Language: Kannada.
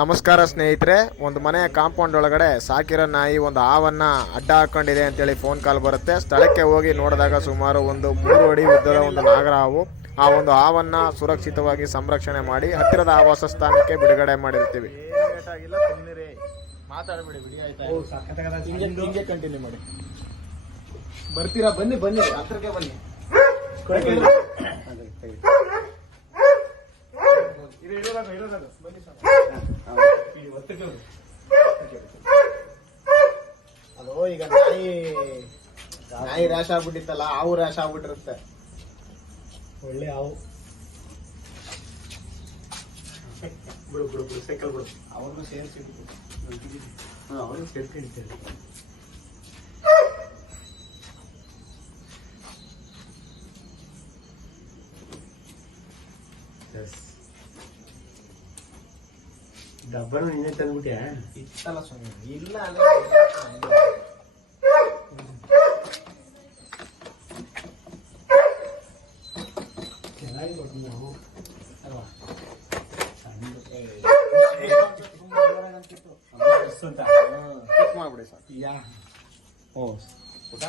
ನಮಸ್ಕಾರ ಸ್ನೇಹಿತರೆ, ಒಂದು ಮನೆಯ ಕಾಂಪೌಂಡ್ ಒಳಗಡೆ ಸಾಕಿರೋ ನಾಯಿ ಒಂದು ಹಾವನ್ನ ಅಡ್ಡ ಹಾಕೊಂಡಿದೆ ಅಂತೇಳಿ ಫೋನ್ ಕಾಲ್ ಬರುತ್ತೆ. ಸ್ಥಳಕ್ಕೆ ಹೋಗಿ ನೋಡಿದಾಗ ಸುಮಾರು ಒಂದು 3 ಅಡಿ ಉದ್ದದ ಒಂದು ನಾಗರ ಹಾವು. ಆ ಒಂದು ಹಾವನ್ನ ಸುರಕ್ಷಿತವಾಗಿ ಸಂರಕ್ಷಣೆ ಮಾಡಿ ಹತ್ತಿರದ ಆವಾಸ ಸ್ಥಾನಕ್ಕೆ ಬಿಡುಗಡೆ ಮಾಡಿರ್ತೀವಿ. ಕಂಟಿನ್ಯೂ ಮಾಡಿ. ಬರ್ತೀರಾ? ಬನ್ನಿ ಬನ್ನಿ, ಹತ್ರಕ್ಕೆ ಬನ್ನಿ. ಅದು ಈಗ ನಾಯಿ ರ್ಯಾಶ್ ಆಗ್ಬಿಟ್ಟಿತ್ತಲ್ಲ, ಹಾವು ರ್ಯಾಶ್ ಆಗ್ಬಿಟ್ಟಿರುತ್ತೆ. ಒಳ್ಳೆ ಹಾವು. ಬಿಡು ಬಿಡು ಬಿಡು, ಸೈಕಲ್ ಬಿಡು. ಅವ್ರನ್ನು ಸೇರಿಸಿ ಅವ್ರನ್ನು ಸೇರ್ಕೊಂಡಿದ್ದಾರೆ. ಡಬ್ಬನು ನಿನ್ನೆ ತಂದ್ಬಿಟ್ಯಾ? ಇತ್ತಲ್ಲ ಸ್ವಾಮಿ. ಇಲ್ಲ ಚೆನ್ನಾಗಿ ನಾವು ಅಲ್ವಾ? ಮಾಡ್ಬಿಡಿ ಸರ್. ಯಾ ಓ ಊಟ